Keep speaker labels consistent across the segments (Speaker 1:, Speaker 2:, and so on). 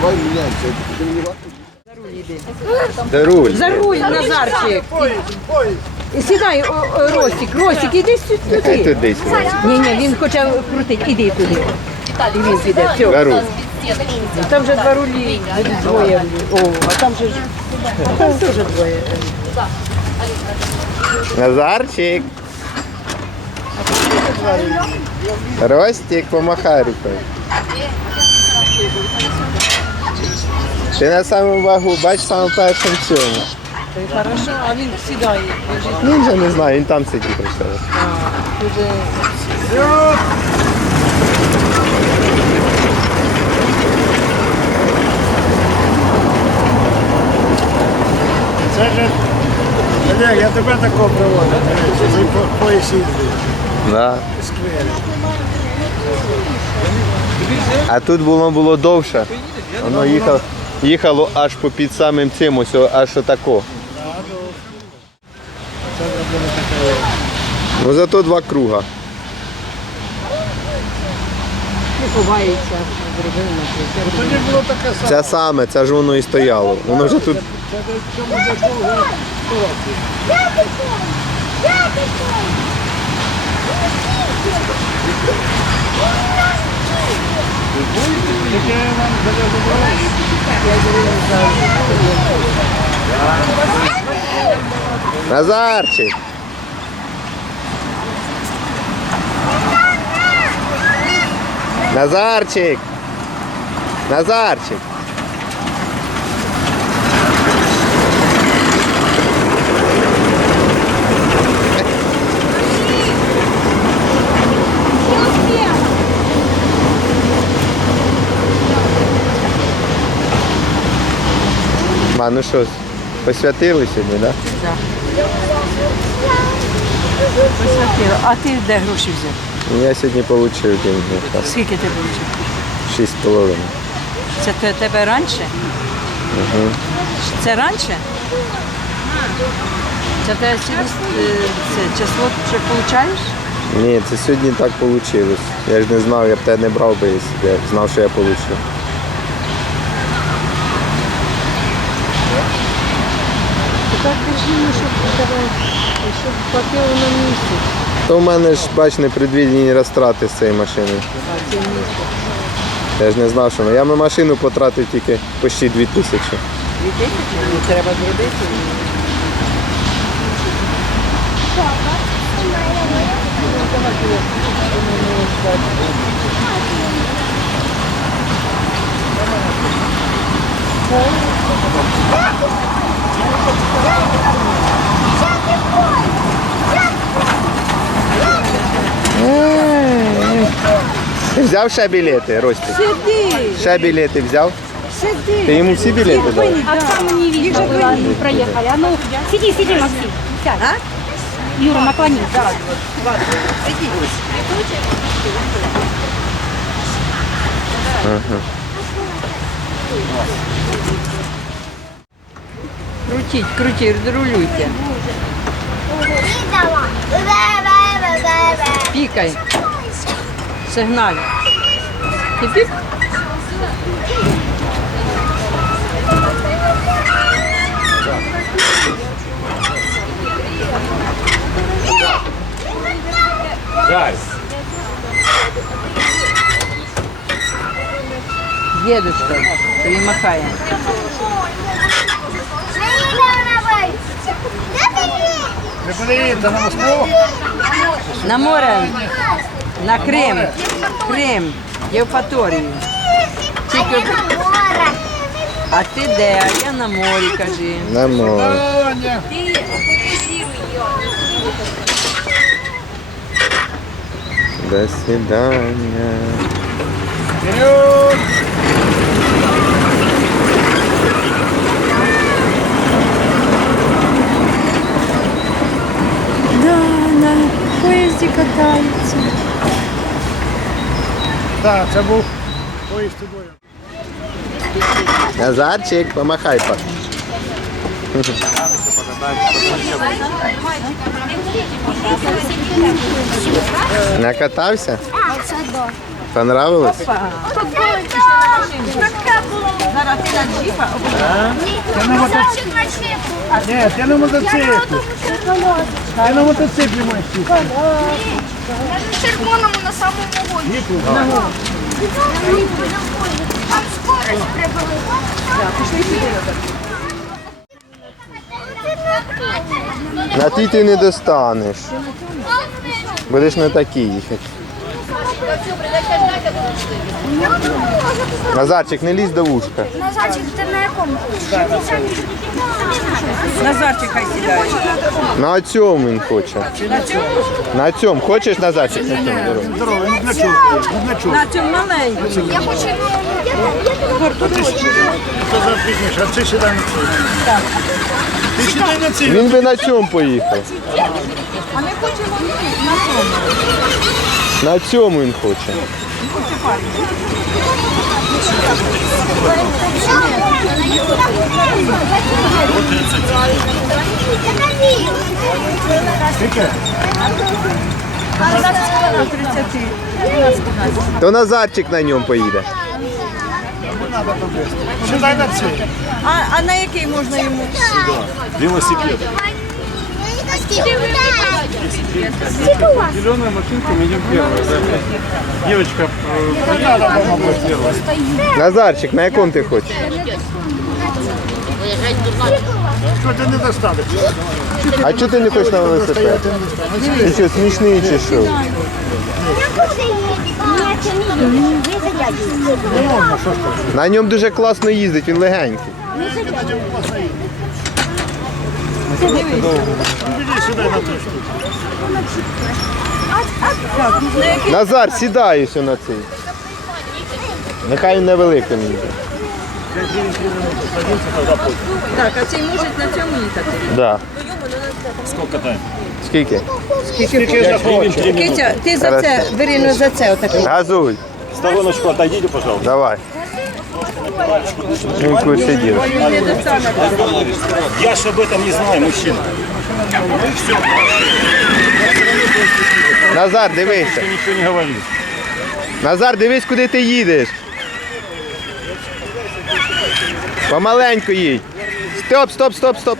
Speaker 1: давай важно?
Speaker 2: За руль.
Speaker 3: За руль, Назарчик. Сідай, о, о, Ростик, Ростик, іди сюди.
Speaker 2: туди сюди.
Speaker 3: Ні, ні, він хоче крутити, іди туди. І він піде, все.
Speaker 2: За руль.
Speaker 3: Там вже два рулі, двоє. О, а там же ж, а там теж двоє.
Speaker 2: Назарчик. Ростик, помахай рукою. Ти на самому вагу, бач, саме першим цьому.
Speaker 3: Хорошо, а він сідає.
Speaker 2: Ну, вже не знаю, він там сидить прийшов.
Speaker 4: Це ж Олег, я тебе такого приводив. дивись, по- поїзд їздить.
Speaker 2: Да.
Speaker 4: Сквері.
Speaker 2: А тут було було довше. Воно їхало, їхало аж по під самим цим, ось аж отако. Ну зато два круга.
Speaker 3: Ховається, зробив на
Speaker 4: саме.
Speaker 2: Це саме, це ж воно і стояло. Воно вже тут.
Speaker 4: Це цьому до цього вже 100 років. Тільки вам залежно
Speaker 2: Назарчик! Назарчик! Назарчик! Ма, ну що, посвятили сьогодні, так? Да?
Speaker 3: Посвятила. А ти де гроші взяв?
Speaker 2: Я сьогодні отримав деньги.
Speaker 3: Скільки ти отримав?
Speaker 2: Шість з половиною.
Speaker 3: Це те- тебе раніше? Це раніше? Це те через е, це число вже получаєш?
Speaker 2: Ні, це сьогодні так вийшло. Я ж не знав, я б тебе не брав би, якщо б я знав, що я получу.
Speaker 3: Так щоб тебе, щоб хватило на місяць.
Speaker 2: То в мене ж, бач, непредвідені розтрати з цієї машини.
Speaker 3: А це місяць.
Speaker 2: Я ж не знав, що я на машину потратив тільки почти дві тисячі.
Speaker 3: Дві тисячі? Ну, треба зробити.
Speaker 2: Ти взяв ще білети, Рості?
Speaker 3: Сиди!
Speaker 2: Ще білети взяв?
Speaker 3: Сиди!
Speaker 2: Ти йому всі білети дав?
Speaker 5: Оксану не видно было, проехали. А ну, сиди, сиди, Максим. Сядь. Юра, наклонись.
Speaker 3: Крутіть, крутіть, рулюйте. Пікай. Сигналь. Ти пік? Дедушка, тобі махає.
Speaker 4: Ви куди їдете? На Москву?
Speaker 3: На море, на Крим. Крим, Євпаторію. Тільки... А ти де? А я на морі, кажи.
Speaker 2: На море.
Speaker 4: Соня.
Speaker 2: До свидання.
Speaker 4: Вперед!
Speaker 5: Да, на поїзді катаються.
Speaker 4: Так, це був поїзд тобою.
Speaker 2: Назарчик, помахай па. Накатався? Понравилось?
Speaker 3: Зараз ти на джипа.
Speaker 4: Ні, ти на мотоциклі. Ти на мотоциклі маєш сісти.
Speaker 6: червоному на самому годі. Там скорость прибили.
Speaker 2: На ті ти не достанеш. Будеш на такій їхати. Назарчик, не лізь до вушка.
Speaker 6: Назарчик, ти на якому?
Speaker 3: Назарчик хай сідає.
Speaker 2: На цьому він хоче. На цьому. Хочеш Назарчик на цьому?
Speaker 4: Ну для чого? Ну для чого?
Speaker 3: На цьому маленькому.
Speaker 6: Я хочу.
Speaker 4: Ти а ти сідай на цей. Ти сідай на цей.
Speaker 2: Він би на цьому поїхав.
Speaker 3: А ми хочемо на цьому.
Speaker 2: На цьому він хоче. То Назарчик на ньому поїде.
Speaker 3: А, а на який можна йому?
Speaker 4: Велосипед.
Speaker 7: Зеленая машинка, мы идем первая. Да. Девочка,
Speaker 4: Не треба було.
Speaker 2: Назарчик, на якому ти хочеш?
Speaker 4: Що ти не достанеш?
Speaker 2: А чого ти не хочеш на велосипед? Ти що, смішний чи що? На ньому дуже класно їздить, він легенький.
Speaker 4: Іди сюди на той штук.
Speaker 2: Назар, сідай ось на цей. Нехай невеликим їде.
Speaker 3: Так, а цей може на цьому їхати.
Speaker 2: Да.
Speaker 4: Скільки там?
Speaker 2: Скільки?
Speaker 4: Скільки захочеш.
Speaker 3: Китя, ти за це, бери ну за це отаке.
Speaker 2: Газуй.
Speaker 4: Стороночку отойдите, пожалуйста.
Speaker 2: Давай. Він куди сидів.
Speaker 4: Я ж об этом не знаю, мужчина.
Speaker 2: Назар, дивися.
Speaker 4: Ты ничего не говоришь.
Speaker 2: Назар, дивись, куди ти їдеш. Помаленьку їдь. Стоп, стоп, стоп, стоп.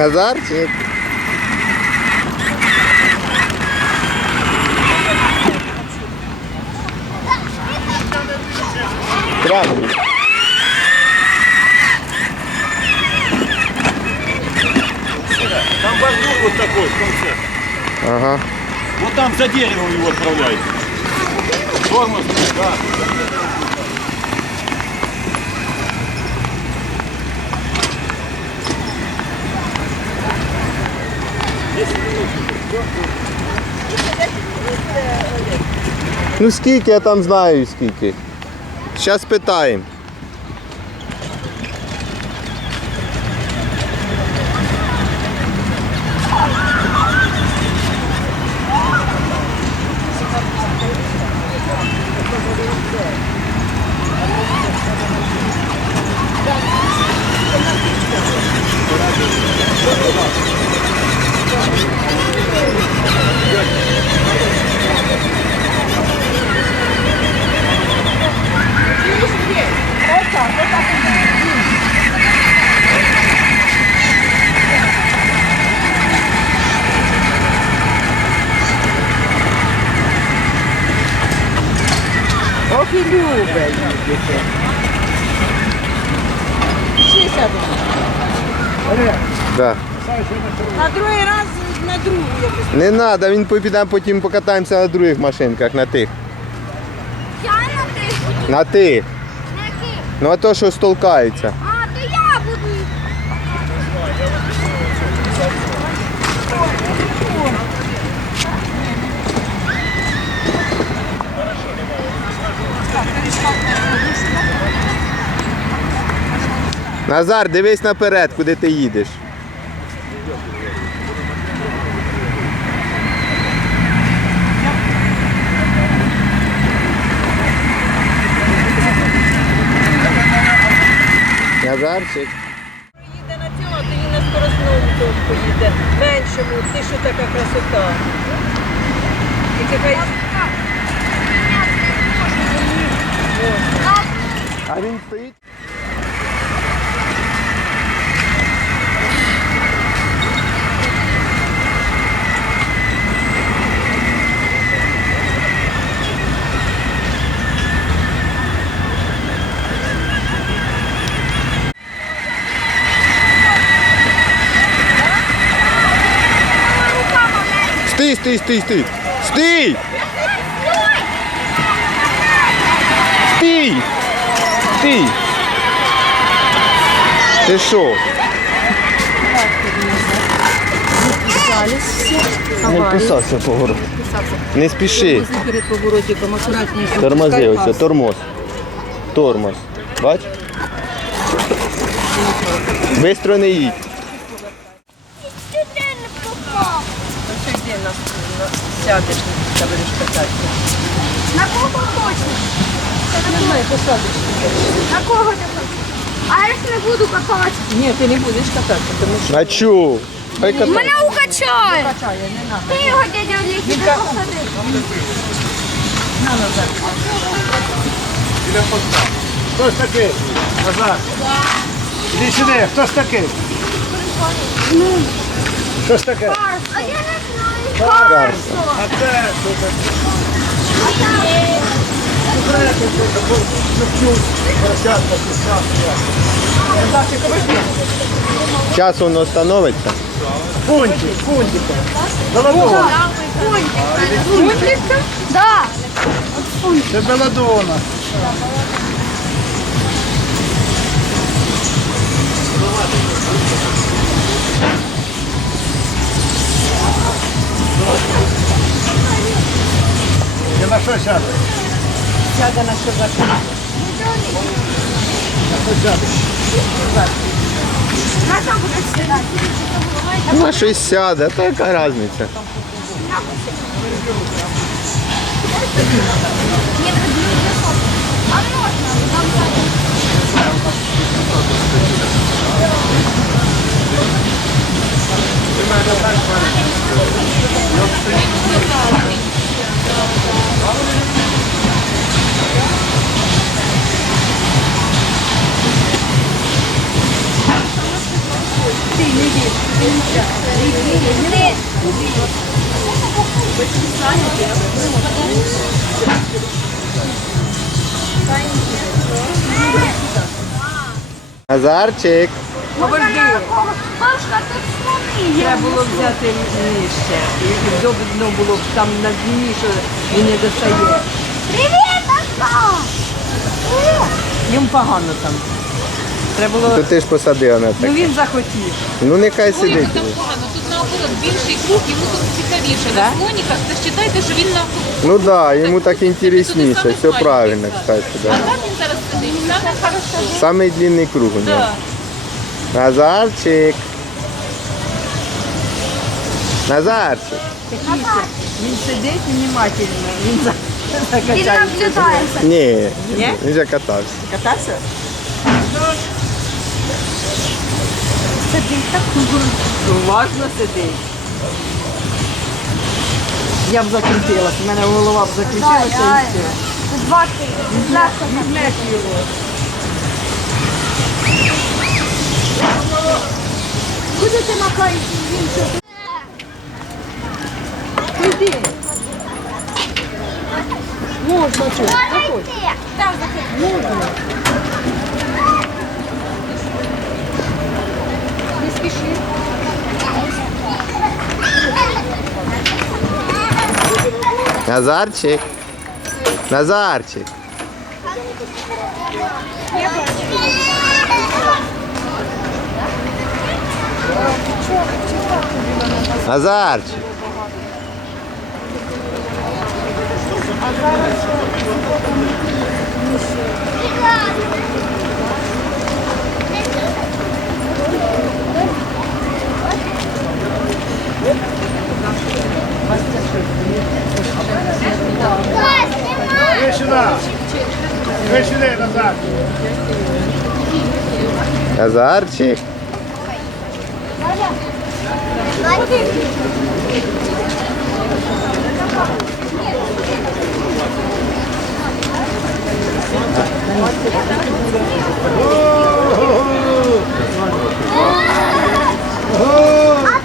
Speaker 2: Чи... Прямо.
Speaker 4: Там бордюр вот такой в конце.
Speaker 2: Ага.
Speaker 4: Вот там за деревом его отправляйте. Тормоз, да.
Speaker 2: Ну скільки я там знаю скільки. Зараз питаємо.
Speaker 3: любить їздити. Пішли сядемо.
Speaker 2: Да.
Speaker 3: На другий раз на другу якусь.
Speaker 2: Не треба, він піде потім покатаємося на других машинках, на тих.
Speaker 6: Я на тих.
Speaker 2: На тих.
Speaker 6: На яких?
Speaker 2: Ну а то, що столкаються.
Speaker 6: А, то я буду.
Speaker 2: Назар, дивись наперед, куди ти їдеш. Назарчик.
Speaker 3: Їде на цьому, а тоді на скоросному тут поїде. Меншому, ти що така красота. Тільки хай
Speaker 2: А він стоїть. Стій, стій, стій, стій. Стій! Стій! Стій! Ти що? Не писався поворот. Не спіши.
Speaker 3: перед поворотиком акуратніше.
Speaker 2: Тормози ось, тормоз. Тормоз. Бач? Бистро не їдь.
Speaker 3: Сядеш, та будеш кататися.
Speaker 6: На кого хочеш?
Speaker 3: Не знаю, посадиш.
Speaker 6: На кого ти хочеш? А я ж не буду катати.
Speaker 3: Ні, ти не будеш кататися, тому що
Speaker 2: А чу? Хай катає.
Speaker 6: Мене укачає.
Speaker 3: качає, не надо.
Speaker 6: Ти його дядя Олег, іди посади.
Speaker 3: На назад.
Speaker 4: Хтось такий? Назар. Іди сюди, хтось такий? Щось таке.
Speaker 6: А я не Карсо.
Speaker 4: А це що таке?
Speaker 2: Час воно становиться.
Speaker 4: Пунтик, пунтика. Беладона.
Speaker 6: Мультика? Да.
Speaker 4: Це беладона. Ти на що?
Speaker 3: Сяде на що закон.
Speaker 4: На що сядеш?
Speaker 6: На що будеш сідати?
Speaker 2: На щось сяде, та яка різниця?
Speaker 6: Ні, так
Speaker 2: Назарчик.
Speaker 6: Бабушка, тут слони є.
Speaker 3: Треба було взяти нижче. І удобно було б там на дні, що він не достає.
Speaker 6: Привіт, Аска!
Speaker 3: Йому погано там. Треба було.
Speaker 2: То ти ж посадила на
Speaker 3: Ну
Speaker 2: так.
Speaker 3: він захотів.
Speaker 2: Ну нехай
Speaker 8: Ой,
Speaker 2: сидить.
Speaker 8: там погано. Тут наоборот більший круг, йому тут цікавіше.
Speaker 3: Да?
Speaker 8: На слоніках, то вважайте, що він навколо.
Speaker 2: Ну так, да, йому так інтересніше, все правильно, кстати.
Speaker 8: А
Speaker 2: Да.
Speaker 8: там він зараз сидить, саме хорошо.
Speaker 2: Самий длинний круг у нього. Назарчик. Назарчик.
Speaker 3: Він сидить внимательно. Він за-
Speaker 6: Він
Speaker 3: закачається.
Speaker 6: наблюдає.
Speaker 2: Ні,
Speaker 3: Ні?
Speaker 2: він вже катався.
Speaker 3: Катався?
Speaker 6: Сидить так.
Speaker 3: Уважно сидить. Я б закрутилась, у мене голова б закрутилася і все.
Speaker 6: Два. Легко.
Speaker 3: Мех його.
Speaker 6: Куди ти макаєш? Він що?
Speaker 3: Сюди. Можна тут.
Speaker 6: Заходь.
Speaker 2: Там заходь. Можна.
Speaker 4: Не спіши. Назарчик. Назарчик. Назарчик.
Speaker 2: Назарчик.
Speaker 6: А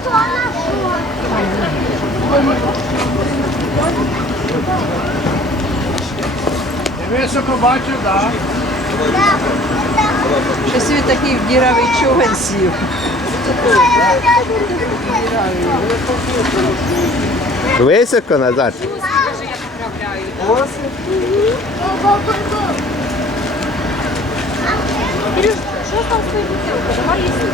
Speaker 6: то на
Speaker 4: Дивися, побачив, так.
Speaker 3: Щось він такий в діравий човен сів.
Speaker 2: Високо.
Speaker 5: Кирюш, що там бутилкою? Давай її сюди.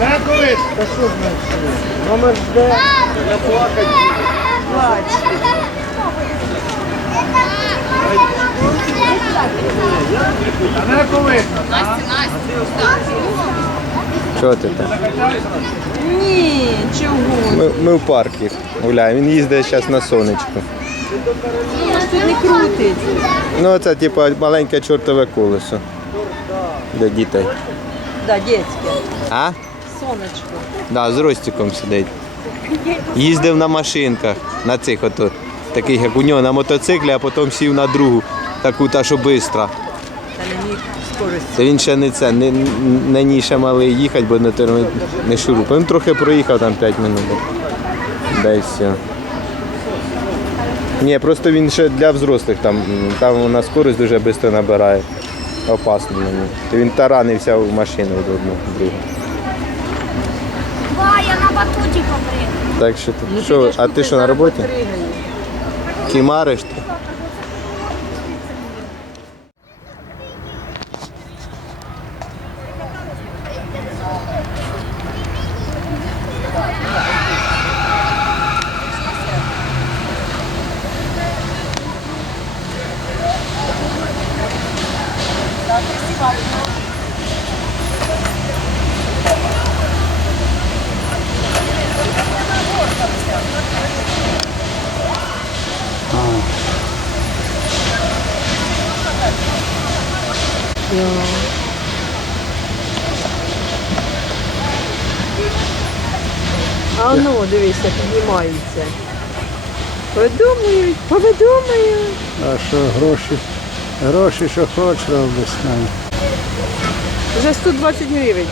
Speaker 4: Далеко ви? Далеко видно.
Speaker 2: Що ти там?
Speaker 3: Ні, чого?
Speaker 2: Ми, ми в парку гуляємо. Він їздить зараз на сонечку.
Speaker 3: Тут не крутить.
Speaker 2: Ну, це типу маленьке чортове колесо для дітей.
Speaker 3: Да, дітське.
Speaker 2: А?
Speaker 3: Сонечко.
Speaker 2: Да, з Ростиком сидить. Їздив на машинках, на цих ото, таких як у нього на мотоциклі, а потім сів на другу, таку та, що
Speaker 3: скорості.
Speaker 2: Це він ще не це, не, не ніше малий їхати, бо не, не шуруп. Він трохи проїхав там 5 минут. Да і все. Ні, просто він ще для взрослих там, там вона скорость дуже швидко набирає. Опасно мені. Він таранився в машину до одного другу.
Speaker 6: Два, я на батуті попригаю.
Speaker 2: Так що ти, що, а ти що на роботі? Кімариш ти?
Speaker 3: А ну, дивися, піднімаються. Подумають, повидумають.
Speaker 4: А що гроші? Гроші, що хочеш робиш з нами.
Speaker 3: Вже 120 гривень.